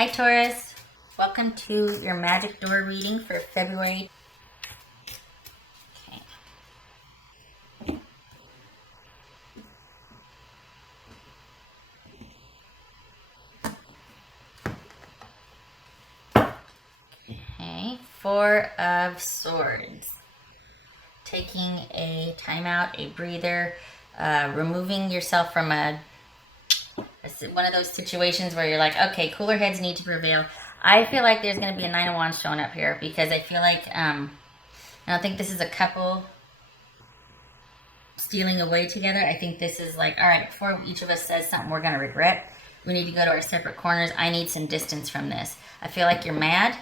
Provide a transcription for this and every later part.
Hi Taurus, welcome to your magic door reading for February. Okay, Four of Swords. Taking a timeout, a breather, removing yourself from one of those situations where you're like, okay, cooler heads need to prevail. I feel like there's going to be a Nine of Wands showing up here because I feel like I don't think this is a couple stealing away together. I think this is like, all right, before each of us says something we're going to regret, we need to go to our separate corners. I need some distance from this. I feel like you're mad.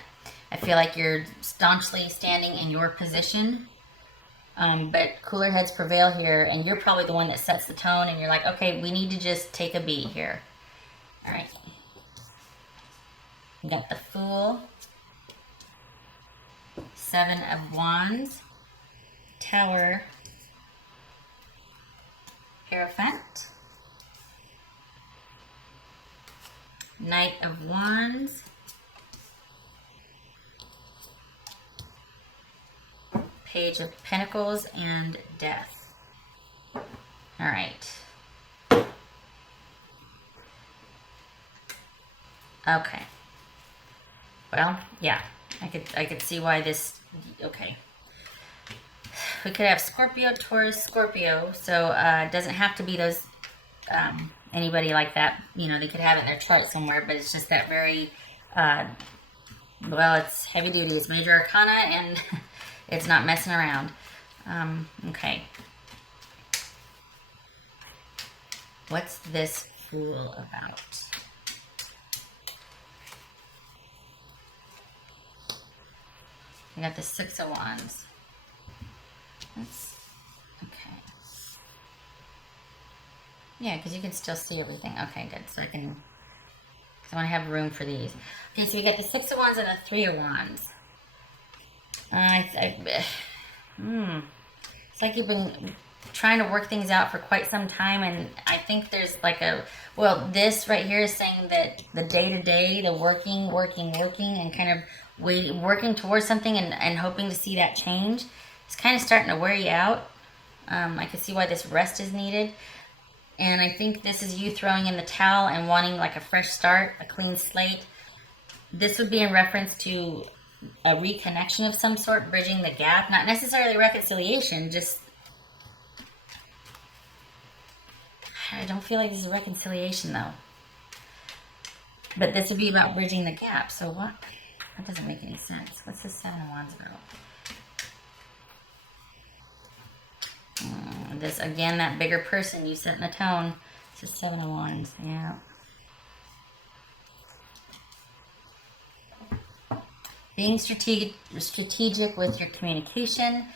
I feel like you're staunchly standing in your position. But cooler heads prevail here, and you're probably the one that sets the tone, and you're like, okay, we need to just take a beat here. All right. We got the Fool, Seven of Wands, Tower, Hierophant, Knight of Wands, Page of Pentacles, and Death. All right. Okay. Well, yeah, I could see why this. Okay. We could have Scorpio, Taurus, Scorpio. So it doesn't have to be those anybody like that. You know, they could have it in their chart somewhere, but it's just that very. Well, it's heavy duty. It's major arcana and. It's not messing around. Okay. What's this Fool about? We got the Six of Wands. Okay. Yeah, because you can still see everything. Okay, good. So I want to have room for these. Okay, so we got the Six of Wands and the Three of Wands. It's like you've been trying to work things out for quite some time, and I think there's like this right here is saying that the day-to-day, the working, and kind of working towards something and hoping to see that change, it's kind of starting to wear you out. I can see why this rest is needed, and I think this is you throwing in the towel and wanting like a fresh start, a clean slate. This would be in reference to a reconnection of some sort, bridging the gap, not necessarily reconciliation, just I don't feel like this is a reconciliation though, but this would be about bridging the gap. So what? That doesn't make any sense. What's the Seven of Wands about? This again, that bigger person, you setting the tone. It's the Seven of Wands. Yeah. Being strategic with your communication.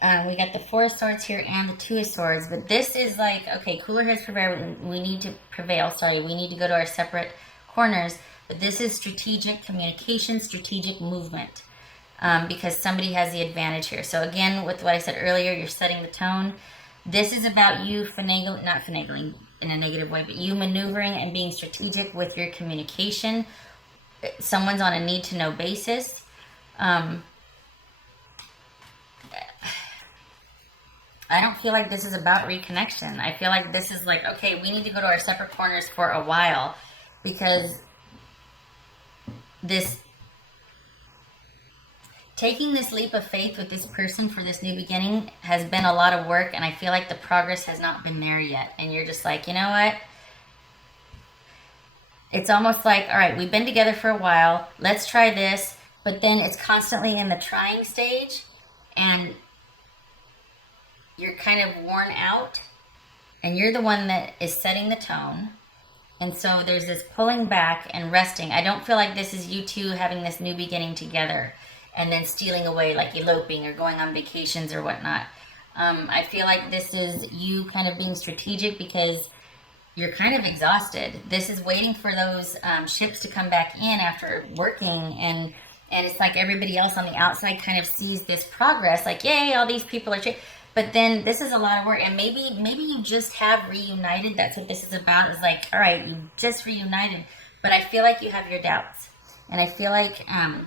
We got the Four of Swords here and the Two of Swords. But this is like, okay, cooler heads prevail. We need to prevail. Sorry, we need to go to our separate corners. But this is strategic communication, strategic movement. Because somebody has the advantage here. So again, with what I said earlier, you're setting the tone. This is about you not finagling in a negative way, but you maneuvering and being strategic with your communication. Someone's on a need-to-know basis. I don't feel like this is about reconnection. I feel like this is like, okay, we need to go to our separate corners for a while because taking this leap of faith with this person for this new beginning has been a lot of work, and I feel like the progress has not been there yet. And you're just like, you know what? It's almost like, all right, we've been together for a while. Let's try this. But then it's constantly in the trying stage. And you're kind of worn out. And you're the one that is setting the tone. And so there's this pulling back and resting. I don't feel like this is you two having this new beginning together. And then stealing away, like eloping or going on vacations or whatnot. I feel like this is you kind of being strategic because you're kind of exhausted. This is waiting for those ships to come back in after working, and it's like everybody else on the outside kind of sees this progress, like, yay, all these people are but then this is a lot of work, and maybe you just have reunited. That's what this is about, is like, all right, you just reunited, but I feel like you have your doubts. And I feel like, I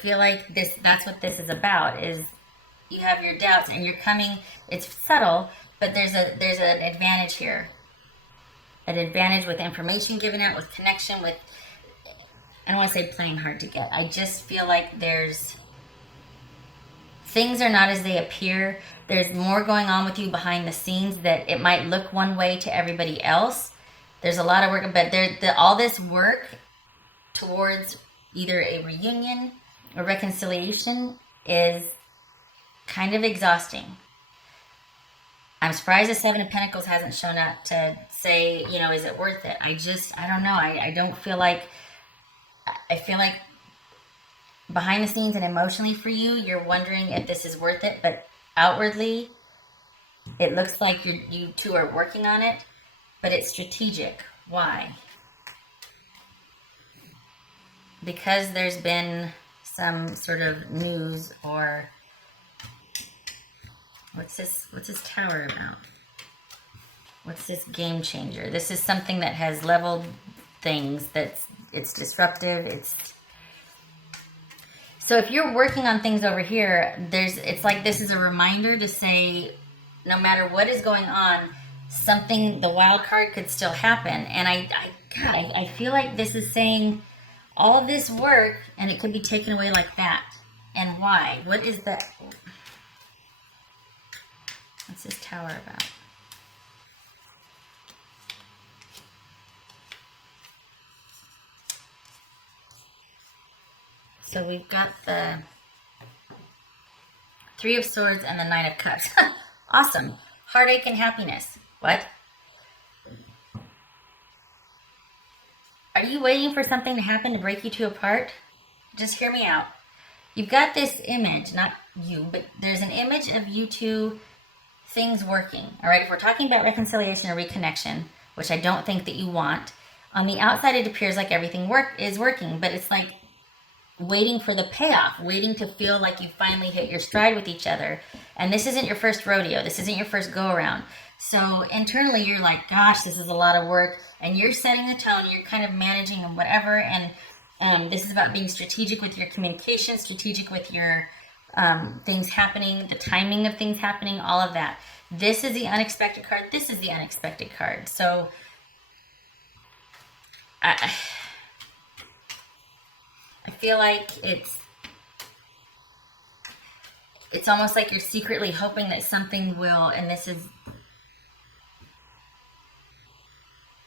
feel like that's what this is about, is you have your doubts and you're coming, it's subtle, but there's an advantage here. An advantage with information given out, with connection, with, I don't want to say playing hard to get. I just feel like things are not as they appear. There's more going on with you behind the scenes that it might look one way to everybody else. There's a lot of work, but all this work towards either a reunion or reconciliation is kind of exhausting. I'm surprised the Seven of Pentacles hasn't shown up to say, is it worth it? I don't know. I don't feel like, I feel like behind the scenes and emotionally for you, you're wondering if this is worth it, but outwardly, it looks like you two are working on it, but it's strategic. Why? Because there's been some sort of news, or what's this tower about? What's this game changer? This is something that has leveled things, it's disruptive, so if you're working on things over here, it's like this is a reminder to say, no matter what is going on, the wild card could still happen. And I feel like this is saying all of this work and it could be taken away like that. And why? What is that? What's this tower about? So we've got the Three of Swords and the Nine of Cups. Awesome. Heartache and happiness. What? Are you waiting for something to happen to break you two apart? Just hear me out. You've got this image, not you, but there's an image of you two, things working. All right, if we're talking about reconciliation or reconnection, which I don't think that you want, on the outside it appears like everything is working, but it's like waiting for the payoff, waiting to feel like you finally hit your stride with each other. And this isn't your first rodeo. This isn't your first go around. So internally you're like, gosh, this is a lot of work. And you're setting the tone. You're kind of managing and whatever. And this is about being strategic with your communication, strategic with your things happening, the timing of things happening, all of that. This is the unexpected card. This is the unexpected card. So I feel like it's almost like you're secretly hoping that something will, and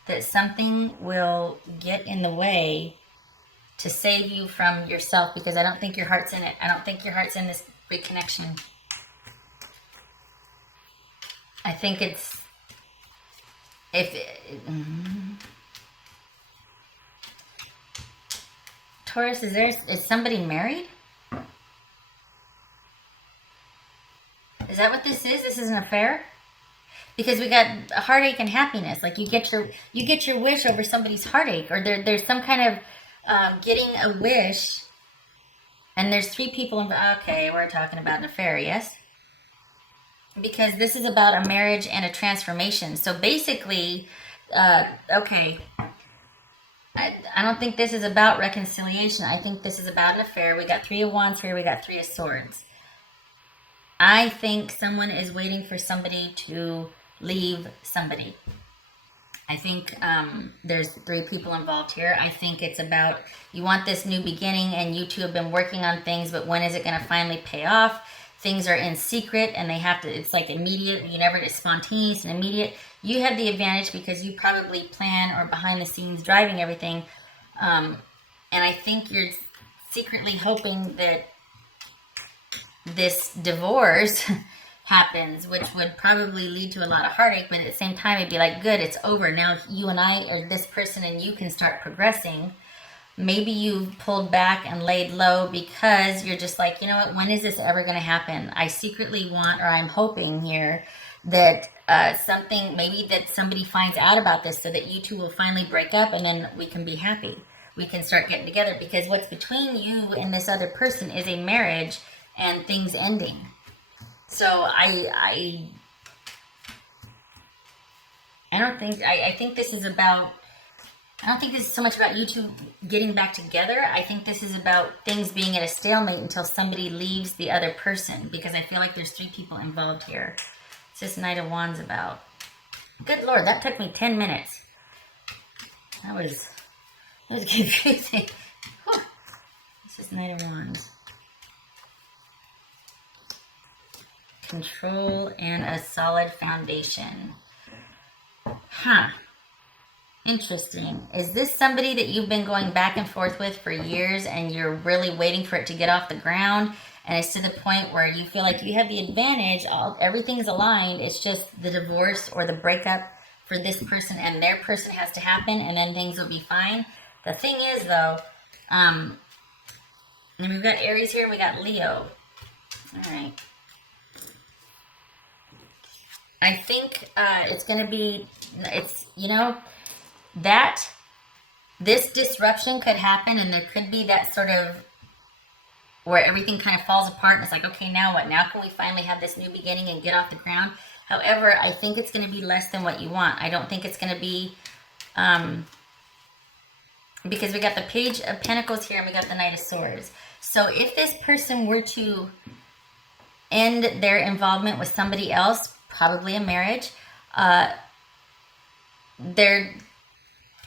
that something will get in the way to save you from yourself, because I don't think your heart's in it. I don't think your heart's in this reconnection. I think Taurus, is somebody married? Is that what this is? This is an affair? Because we got a heartache and happiness. Like you get your wish over somebody's heartache, or there's some kind of getting a wish, and there's three people involved. Okay, we're talking about an affair, yes? Because this is about a marriage and a transformation. So basically, okay, I don't think this is about reconciliation. I think this is about an affair. We got Three of Wands here. We got Three of Swords. I think someone is waiting for somebody to leave somebody. I think there's three people involved here. I think it's about, you want this new beginning, and you two have been working on things, but when is it going to finally pay off? Things are in secret, and it's like immediate. You never get spontaneous and immediate. You have the advantage because you probably plan or behind the scenes driving everything. And I think you're secretly hoping that this divorce happens, which would probably lead to a lot of heartache, but at the same time, it'd be like, good, it's over. Now you and I, or this person and you, can start progressing. Maybe you pulled back and laid low because you're just like, you know what, when is this ever going to happen? I secretly want, or I'm hoping here, that maybe that somebody finds out about this so that you two will finally break up, and then we can be happy. We can start getting together, because what's between you and this other person is a marriage and things ending. So I I think this is about, I don't think this is so much about you two getting back together. I think this is about things being at a stalemate until somebody leaves the other person, because I feel like there's 3 people involved here. It's this Knight of Wands about. Good Lord, that took me 10 minutes. That was confusing. This is Knight of Wands. Control and a solid foundation. Huh. Interesting. Is this somebody that you've been going back and forth with for years and you're really waiting for it to get off the ground? And it's to the point where you feel like you have the advantage, everything's aligned, it's just the divorce or the breakup for this person and their person has to happen, and then things will be fine. The thing is, though, and we've got Aries here, we got Leo. All right. I think it's going to be, that this disruption could happen, and there could be that sort of where everything kind of falls apart and it's like, okay, now what? Now can we finally have this new beginning and get off the ground? However, I think it's going to be less than what you want. I don't think it's going to be, because we got the Page of Pentacles here and we got the Knight of Swords. So if this person were to end their involvement with somebody else, probably a marriage, they're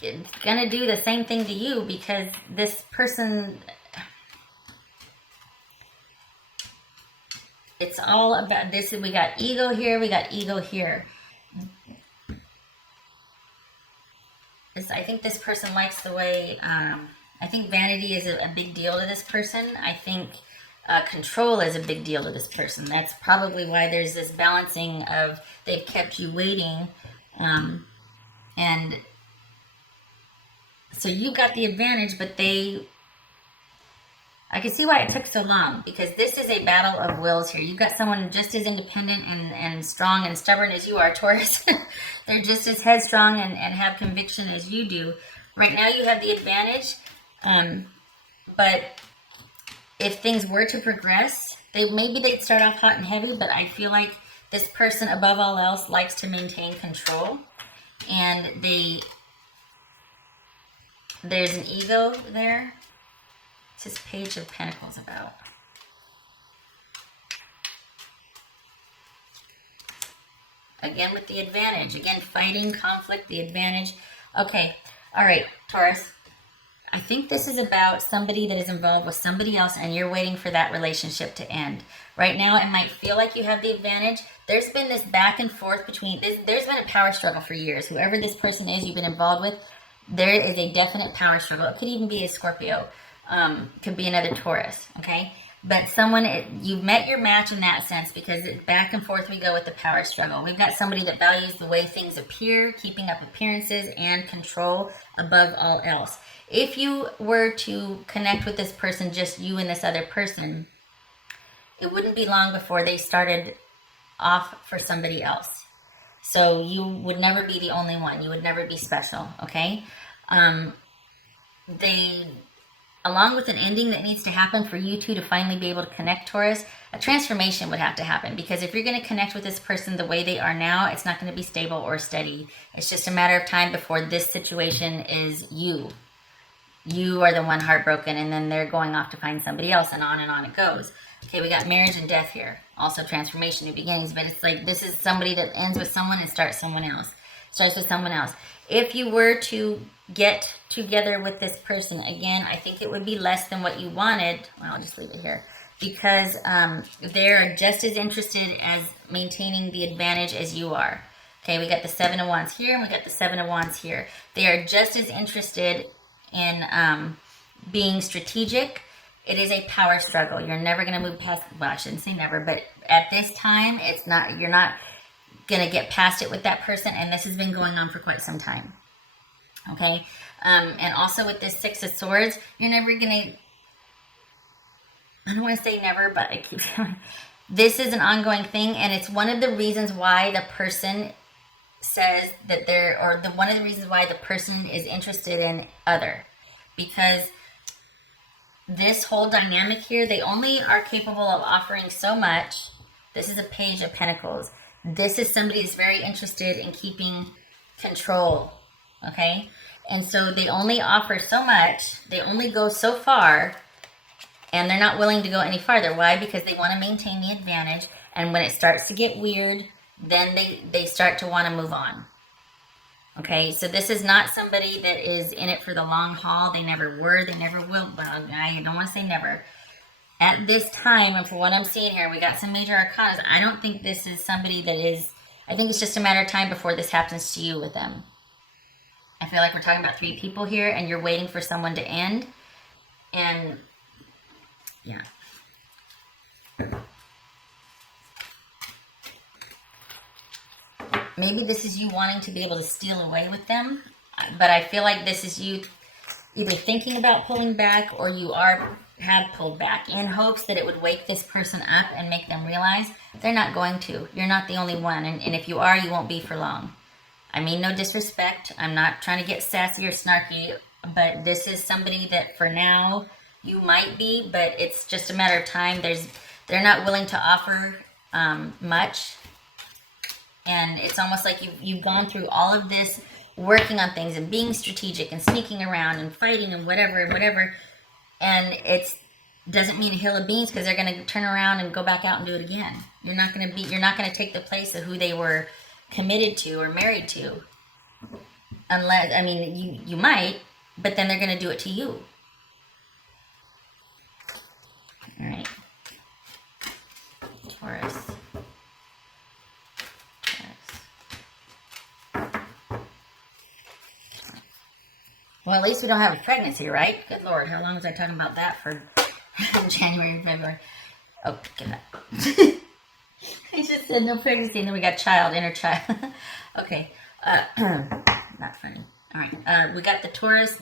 going to do the same thing to you, because this person, it's all about this. We got ego here, we got ego here. I think this person likes the way, I think vanity is a big deal to this person. I think control is a big deal to this person. That's probably why there's this balancing of they've kept you waiting. And so you got the advantage, but I can see why it took so long, because this is a battle of wills here. You've got someone just as independent and strong and stubborn as you are, Taurus. They're just as headstrong and have conviction as you do. Right now you have the advantage, but if things were to progress, maybe they'd start off hot and heavy, but I feel like this person, above all else, likes to maintain control, and there's an ego there. What's this Page of Pentacles about? Again, with the advantage. Again, fighting, conflict, the advantage. Okay. All right, Taurus. I think this is about somebody that is involved with somebody else and you're waiting for that relationship to end. Right now, it might feel like you have the advantage. There's been this back and forth between, there's been a power struggle for years. Whoever this person is you've been involved with, there is a definite power struggle. It could even be a Scorpio. Could be another Taurus, okay? But you've met your match in that sense, because back and forth we go with the power struggle. We've got somebody that values the way things appear, keeping up appearances, and control above all else. If you were to connect with this person, just you and this other person, it wouldn't be long before they started off for somebody else. So you would never be the only one. You would never be special, okay? Along with an ending that needs to happen for you two to finally be able to connect, Taurus, a transformation would have to happen. Because if you're going to connect with this person the way they are now, it's not going to be stable or steady. It's just a matter of time before this situation is you. You are the one heartbroken, and then they're going off to find somebody else, and on it goes. Okay, we got marriage and death here. Also transformation, new beginnings. But it's like this is somebody that ends with someone and starts someone else. Starts with someone else. If you were to get together with this person, again, I think it would be less than what you wanted. Well, I'll just leave it here. Because they're just as interested as maintaining the advantage as you are. Okay, we got the Seven of Wands here, and we got the Seven of Wands here. They are just as interested in being strategic. It is a power struggle. You're never going to move past, well, I shouldn't say never, but at this time, you're not going to get past it with that person, and this has been going on for quite some time. Okay? And also with this Six of Swords, you're never going to, I don't want to say never, but I keep saying, this is an ongoing thing, and it's one of the reasons why the person says that one of the reasons why the person is interested in other. Because this whole dynamic here, they only are capable of offering so much. This is a Page of Pentacles. This is somebody who's very interested in keeping control, okay? And so they only offer so much, they only go so far, and they're not willing to go any farther. Why? Because they want to maintain the advantage, and when it starts to get weird, then they start to want to move on. Okay, so this is not somebody that is in it for the long haul. They never were, they never will. Well, I don't want to say never. At this time, and for what I'm seeing here, we got some major arcanas. I don't think this is somebody that is, I think it's just a matter of time before this happens to you with them. I feel like we're talking about 3 people here, and you're waiting for someone to end. And, yeah. Maybe this is you wanting to be able to steal away with them, but I feel like this is you either thinking about pulling back, or you have pulled back in hopes that it would wake this person up and make them realize they're not going to. You're not the only one, and if you are, you won't be for long. I mean no disrespect. I'm not trying to get sassy or snarky, but this is somebody that for now you might be, but it's just a matter of time. They're not willing to offer much. And it's almost like you've gone through all of this working on things and being strategic and sneaking around and fighting and whatever, and it doesn't mean a hill of beans, because they're going to turn around and go back out and do it again. You're not going to take the place of who they were committed to or married to, unless, I mean, you might, but then they're going to do it to you. All right, Taurus. Well, at least we don't have a pregnancy, right? Good Lord, how long was I talking about that for? January and February. Oh, get that. I just said no pregnancy, and then we got inner child. Okay, not funny. All right, we got the Taurus.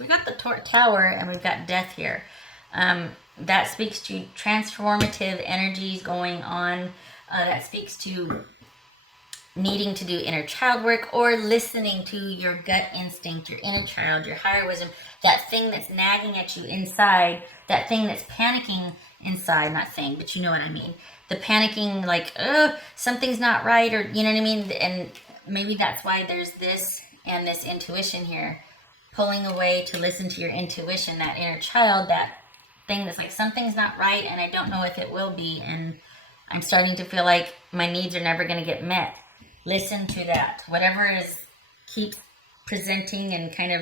We got the Tower, and we've got Death here. That speaks to transformative energies going on. That speaks to needing to do inner child work, or listening to your gut instinct, your inner child, your higher wisdom, that thing that's nagging at you inside, that thing that's panicking inside, not saying, but you know what I mean. The panicking, like, oh, something's not right, or you know what I mean? And maybe that's why there's this and this intuition here, pulling away to listen to your intuition, that inner child, that thing that's like, something's not right, and I don't know if it will be, and I'm starting to feel like my needs are never going to get met. Listen to that. Whatever keeps presenting and kind of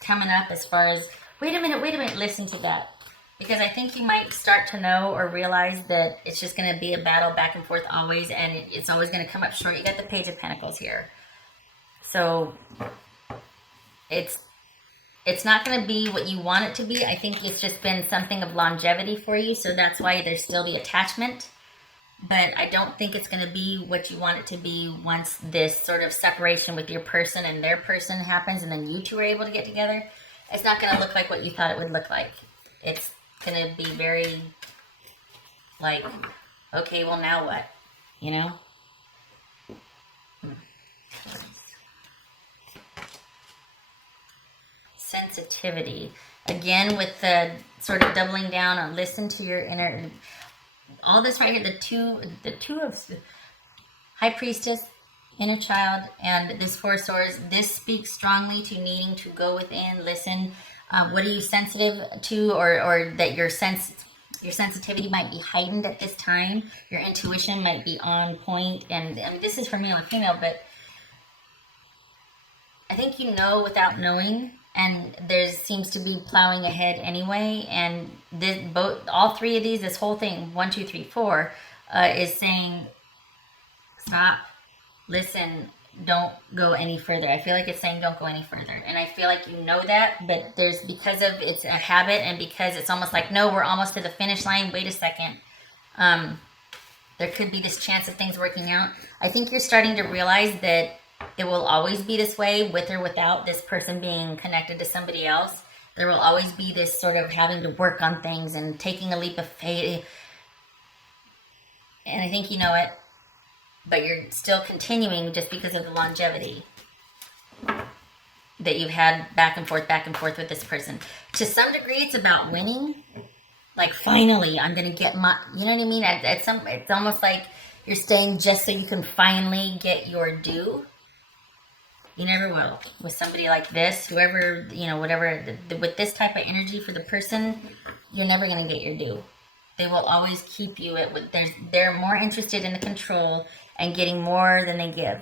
coming up as far as, wait a minute, listen to that. Because I think you might start to know or realize that it's just going to be a battle back and forth always, and it's always going to come up short. You got the Page of Pentacles here. So it's not going to be what you want it to be. I think it's just been something of longevity for you, so that's why there's still the attachment. But I don't think it's going to be what you want it to be once this sort of separation with your person and their person happens, and then you two are able to get together. It's not going to look like what you thought it would look like. It's going to be very like, okay, well, now what? You know? Sensitivity. Again, with the sort of doubling down on listen to your inner... All this right here, the two of High Priestess, inner child, and this Four of Swords, this speaks strongly to needing to go within, listen. What are you sensitive to, or that your sensitivity might be heightened at this time. Your intuition might be on point, and this is for male or female, but I think you know without knowing. And there seems to be plowing ahead anyway. And all 3 of these, this whole thing, 1, 2, 3, 4, is saying, stop, listen, don't go any further. I feel like it's saying don't go any further. And I feel like you know that, but because of it's a habit, and because it's almost like, no, we're almost to the finish line. Wait a second. There could be this chance of things working out. I think you're starting to realize that it will always be this way, with or without this person being connected to somebody else. There will always be this sort of having to work on things and taking a leap of faith. And I think you know it, but you're still continuing just because of the longevity that you've had back and forth with this person. To some degree, it's about winning. Like, finally, I'm going to get my, you know what I mean? It's almost like you're staying just so you can finally get your due. You never will. With somebody like this, whoever, you know, whatever, with this type of energy for the person, you're never going to get your due. They will always keep you at what they're more interested in the control and getting more than they give,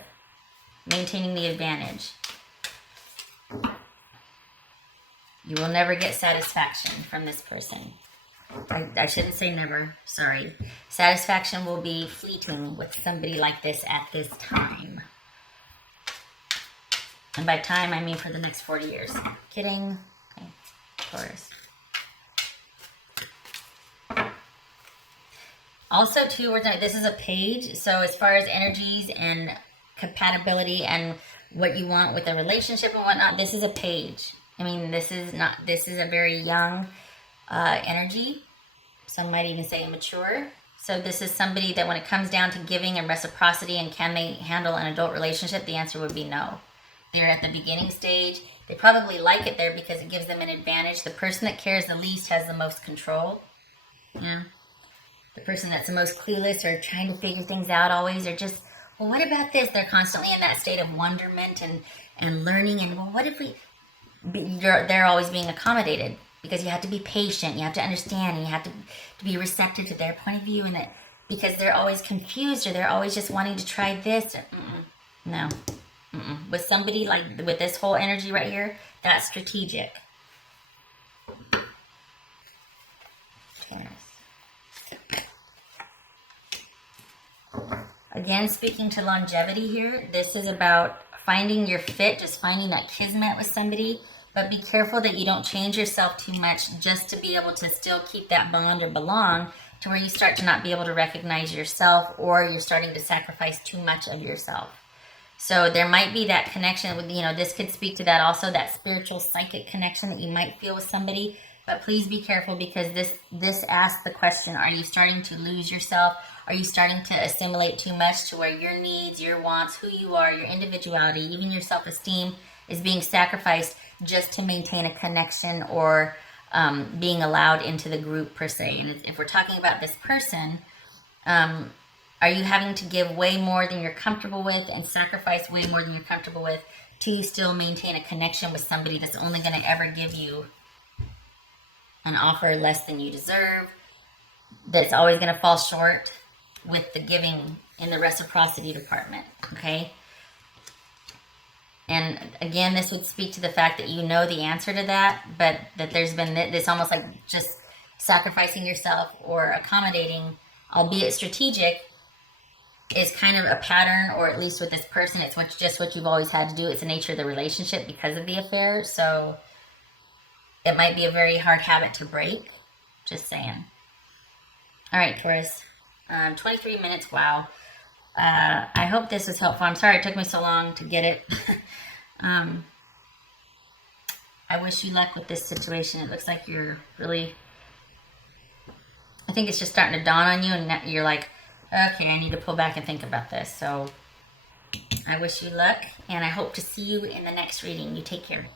maintaining the advantage. You will never get satisfaction from this person. I shouldn't say never, sorry. Satisfaction will be fleeting with somebody like this at this time. And by time, I mean for the next 40 years. Kidding. Okay, Taurus. Also, too, this is a page. So as far as energies and compatibility and what you want with a relationship and whatnot, this is a page. I mean, this is a very young energy. Some might even say immature. So this is somebody that when it comes down to giving and reciprocity and can they handle an adult relationship, the answer would be no. They're at the beginning stage. They probably like it there because it gives them an advantage. The person that cares the least has the most control. Yeah. The person that's the most clueless or trying to figure things out always, or just, well, what about this? They're constantly in that state of wonderment and learning. And, well, what if we... They're always being accommodated because you have to be patient. You have to understand. And you have to be receptive to their point of view. And that because they're always confused or they're always just wanting to try this. No. With somebody like with this whole energy right here, that's strategic. Again, speaking to longevity here, this is about finding your fit, just finding that kismet with somebody. But be careful that you don't change yourself too much just to be able to still keep that bond or belong to where you start to not be able to recognize yourself or you're starting to sacrifice too much of yourself. So there might be that connection with, this could speak to that also, that spiritual psychic connection that you might feel with somebody. But please be careful because this asks the question, are you starting to lose yourself? Are you starting to assimilate too much to where your needs, your wants, who you are, your individuality, even your self-esteem is being sacrificed just to maintain a connection or being allowed into the group per se? And if we're talking about this person, are you having to give way more than you're comfortable with and sacrifice way more than you're comfortable with to still maintain a connection with somebody that's only going to ever give you an offer less than you deserve, that's always going to fall short with the giving in the reciprocity department, okay? And again, this would speak to the fact that you know the answer to that, but that there's been this almost like just sacrificing yourself or accommodating, albeit strategic, is kind of a pattern, or at least with this person, it's just what you've always had to do. It's the nature of the relationship because of the affair, so it might be a very hard habit to break. Just saying. All right, Taurus. 23 minutes. Wow. I hope this was helpful. I'm sorry it took me so long to get it. I wish you luck with this situation. It looks like you're really... I think it's just starting to dawn on you, and you're like, okay, I need to pull back and think about this. So I wish you luck, and I hope to see you in the next reading. You take care.